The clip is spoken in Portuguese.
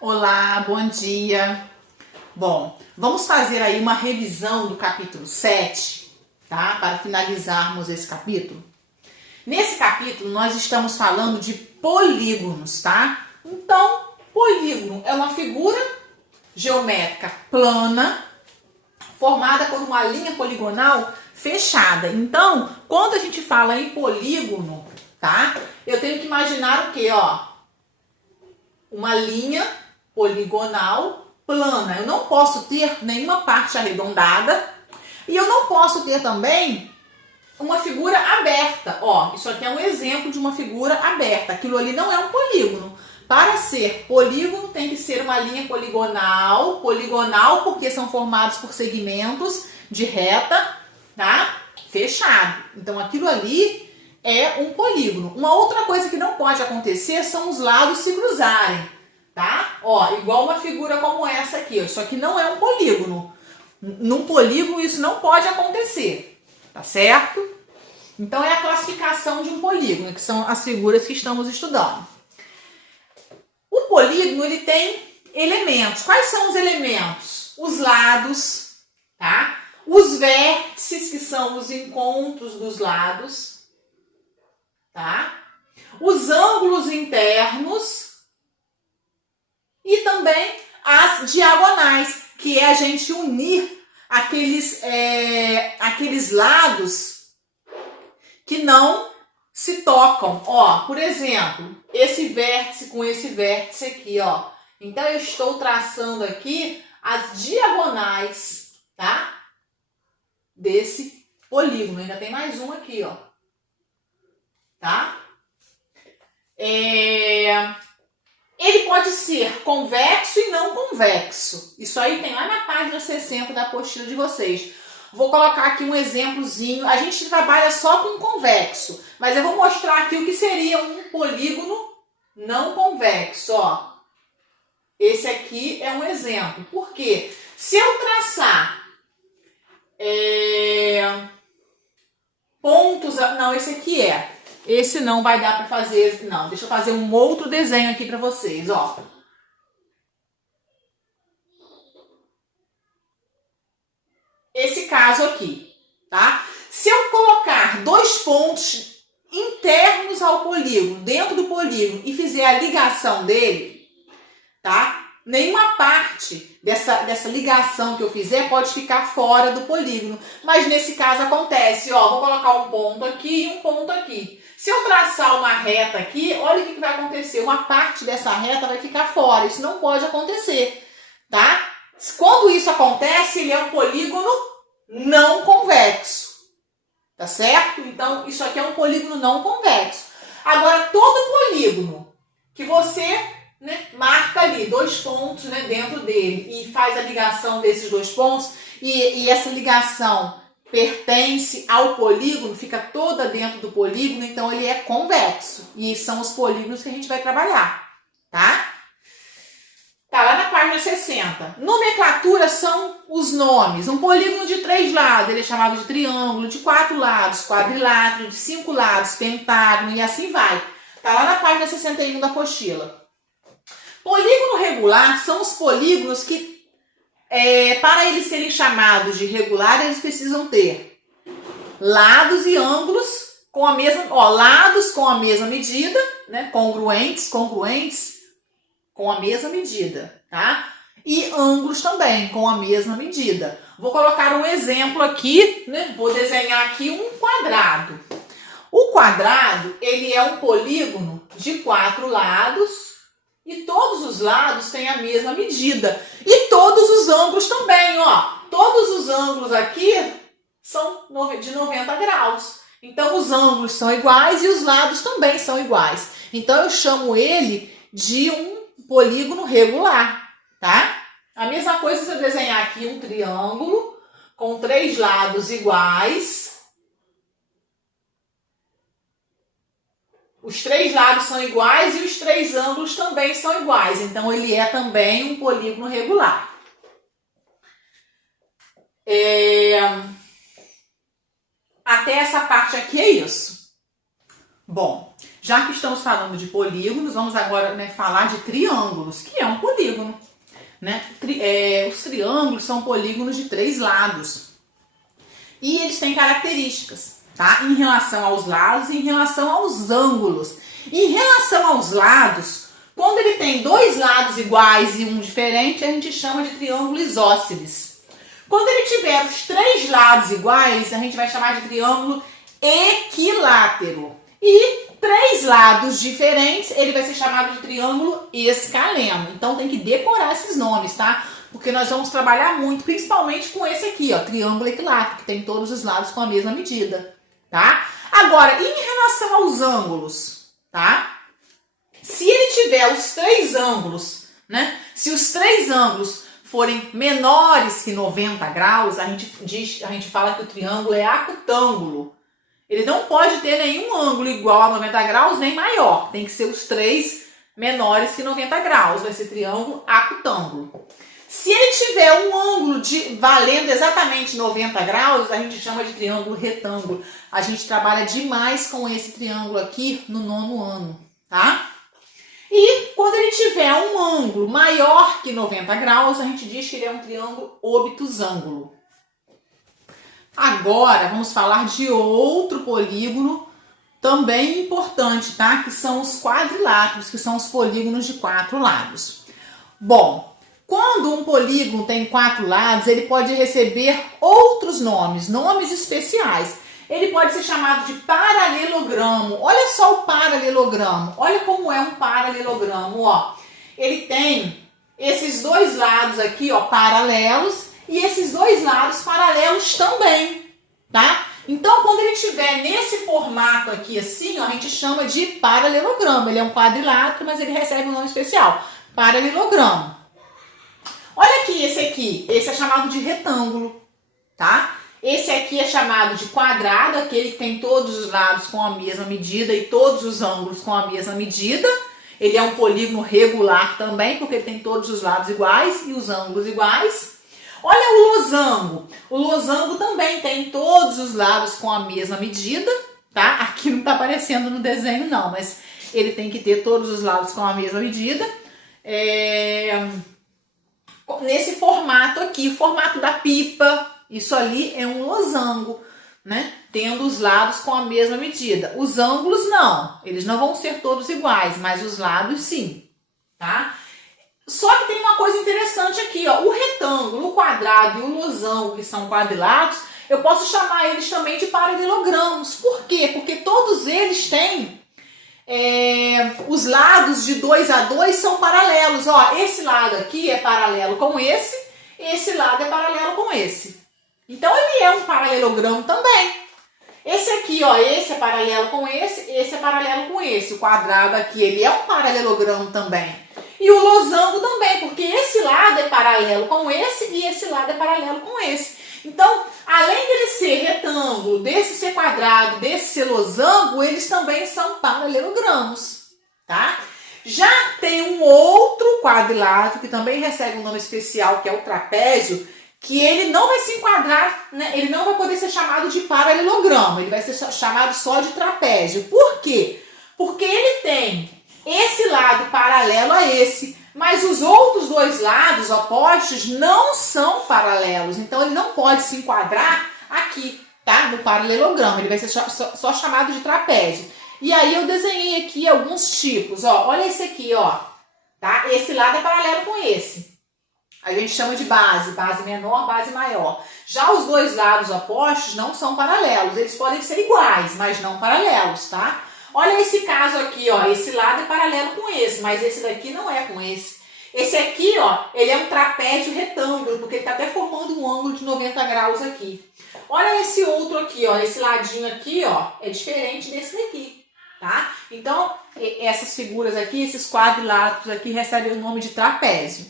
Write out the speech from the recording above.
Olá, bom dia. Bom, vamos fazer aí uma revisão do capítulo 7, tá? Para finalizarmos esse capítulo. Nesse capítulo, nós estamos falando de polígonos, tá? Então, polígono é uma figura geométrica plana, formada por uma linha poligonal fechada. Então, quando a gente fala em polígono, tá? Eu tenho que imaginar o quê, ó? Uma linha poligonal plana. Eu não posso ter nenhuma parte arredondada e eu não posso ter também uma figura aberta. Ó, isso aqui é um exemplo de uma figura aberta. Aquilo ali não é um polígono. Para ser polígono tem que ser uma linha poligonal, porque são formados por segmentos de reta, tá? Fechado. Então aquilo ali é um polígono. Uma outra coisa que não pode acontecer são os lados se cruzarem, tá? Ó, igual uma figura como essa aqui, ó. Isso aqui não é um polígono. Num polígono isso não pode acontecer, tá certo? Então é a classificação de um polígono, que são as figuras que estamos estudando. O polígono, ele tem elementos. Quais são os elementos? Os lados, tá? Os vértices, que são os encontros dos lados, tá? Os ângulos internos e também as diagonais, que é a gente unir aqueles lados que não se tocam. Ó, por exemplo, esse vértice com esse vértice aqui, ó. Então eu estou traçando aqui as diagonais, tá? Desse polígono. Ainda tem mais um aqui, ó. Tá? Ele pode ser convexo e não convexo. Isso aí tem lá na página 60 da apostila de vocês. Vou colocar aqui um exemplozinho. A gente trabalha só com convexo, mas eu vou mostrar aqui o que seria um polígono não convexo. Ó. Esse aqui é um exemplo. Por quê? Se eu traçar pontos... Não, esse aqui é. Esse não vai dar para fazer... Não, deixa eu fazer um outro desenho aqui para vocês. Ó. Esse caso aqui, tá? Se eu colocar dois pontos internos ao polígono, dentro do polígono, e fizer a ligação dele, tá? Nenhuma parte dessa ligação que eu fizer pode ficar fora do polígono. Mas nesse caso acontece, ó, vou colocar um ponto aqui e um ponto aqui. Se eu traçar uma reta aqui, olha o que vai acontecer. Uma parte dessa reta vai ficar fora. Isso não pode acontecer, tá? Quando isso acontece, ele é um polígono não convexo, tá certo? Então, isso aqui é um polígono não convexo. Agora, todo polígono que você marca ali dois pontos dentro dele e faz a ligação desses dois pontos e essa ligação pertence ao polígono, fica toda dentro do polígono, então ele é convexo. E são os polígonos que a gente vai trabalhar, tá? Tá lá na página 60. Nomenclatura são os nomes. Um polígono de 3 lados, ele é chamado de triângulo, de 4 lados, quadrilátero, de 5 lados, pentágono e assim vai. Tá lá na página 61 da apostila. Polígono regular são os polígonos que, para eles serem chamados de regular, eles precisam ter lados e ângulos com a mesma, lados com a mesma medida, congruentes com a mesma medida, tá? E ângulos também com a mesma medida. Vou colocar um exemplo aqui, Vou desenhar aqui um quadrado. O quadrado, ele é um polígono de 4 lados e todos os lados têm a mesma medida. E todos os ângulos também, ó. Todos os ângulos aqui são de 90 graus. Então, os ângulos são iguais e os lados também são iguais. Então, eu chamo ele de um polígono regular, tá? A mesma coisa se eu desenhar aqui um triângulo com 3 lados iguais. Os 3 lados são iguais e os 3 ângulos também são iguais. Então, ele é também um polígono regular. Até essa parte aqui é isso. Bom, Já que estamos falando de polígonos, vamos agora, né, falar de triângulos, que é um polígono. Né? Os triângulos são polígonos de 3 lados. E eles têm características, tá? Em relação aos lados e em relação aos ângulos. Em relação aos lados, quando ele tem 2 lados iguais e um diferente, a gente chama de triângulo isósceles. Quando ele tiver os 3 lados iguais, a gente vai chamar de triângulo equilátero. E 3 lados diferentes, ele vai ser chamado de triângulo escaleno. Então tem que decorar esses nomes, tá? Porque nós vamos trabalhar muito, principalmente com esse aqui, ó, triângulo equilátero, que tem todos os lados com a mesma medida, tá? Agora, em relação aos ângulos, tá? Se ele tiver os 3 ângulos, né? Se os 3 ângulos forem menores que 90 graus, a gente fala que o triângulo é acutângulo. Ele não pode ter nenhum ângulo igual a 90 graus, nem maior. Tem que ser os 3 menores que 90 graus. Vai ser triângulo acutângulo. Se ele tiver um ângulo valendo exatamente 90 graus, a gente chama de triângulo retângulo. A gente trabalha demais com esse triângulo aqui no 9º ano, tá? E quando ele tiver um ângulo maior que 90 graus, a gente diz que ele é um triângulo obtusângulo. Agora, vamos falar de outro polígono também importante, tá? Que são os quadriláteros, que são os polígonos de 4 lados. Bom, quando um polígono tem 4 lados, ele pode receber outros nomes, nomes especiais. Ele pode ser chamado de paralelogramo. Olha só o paralelogramo. Olha como é um paralelogramo, ó. Ele tem esses 2 lados aqui, ó, paralelos, e esses 2 lados paralelos também, tá? Então, quando ele estiver nesse formato aqui assim, ó, a gente chama de paralelogramo. Ele é um quadrilátero, mas ele recebe um nome especial, paralelogramo. Olha aqui, esse é chamado de retângulo, tá? Esse aqui é chamado de quadrado, aquele que tem todos os lados com a mesma medida e todos os ângulos com a mesma medida. Ele é um polígono regular também, porque ele tem todos os lados iguais e os ângulos iguais. Olha o losango. O losango também tem todos os lados com a mesma medida, tá? Aqui não tá aparecendo no desenho não, mas ele tem que ter todos os lados com a mesma medida. Nesse formato aqui, o formato da pipa, isso ali é um losango, né? Tendo os lados com a mesma medida. Os ângulos não, eles não vão ser todos iguais, mas os lados sim, tá? Só que tem uma coisa interessante aqui, ó. O retângulo, o quadrado e o losango, que são quadriláteros, eu posso chamar eles também de paralelogramos. Por quê? Porque todos eles têm os lados de 2 a 2 são paralelos. Ó, esse lado aqui é paralelo com esse lado é paralelo com esse. Então ele é um paralelogramo também. Esse aqui, ó, esse é paralelo com esse é paralelo com esse. O quadrado aqui, ele é um paralelogramo também. E o losango também, porque esse lado é paralelo com esse e esse lado é paralelo com esse. Então, além dele ser retângulo, desse ser quadrado, desse ser losango, eles também são paralelogramos, tá? Já tem um outro quadrilátero que também recebe um nome especial, que é o trapézio, que ele não vai se enquadrar, né? Ele não vai poder ser chamado de paralelogramo, ele vai ser chamado só de trapézio. Por quê? Porque ele tem esse lado paralelo a esse, mas os outros 2 lados opostos não são paralelos, então ele não pode se enquadrar aqui, tá? No paralelogramo, ele vai ser só chamado de trapézio. E aí eu desenhei aqui alguns tipos, ó, olha esse aqui, ó, tá? Esse lado é paralelo com esse. A gente chama de base menor, base maior. Já os 2 lados opostos não são paralelos, eles podem ser iguais, mas não paralelos, tá? Olha esse caso aqui, ó, esse lado é paralelo com esse, mas esse daqui não é com esse. Esse aqui, ó, ele é um trapézio retângulo, porque ele tá até formando um ângulo de 90 graus aqui. Olha esse outro aqui, ó, esse ladinho aqui, ó, é diferente desse daqui, tá? Então, essas figuras aqui, esses quadriláteros aqui recebem o nome de trapézio.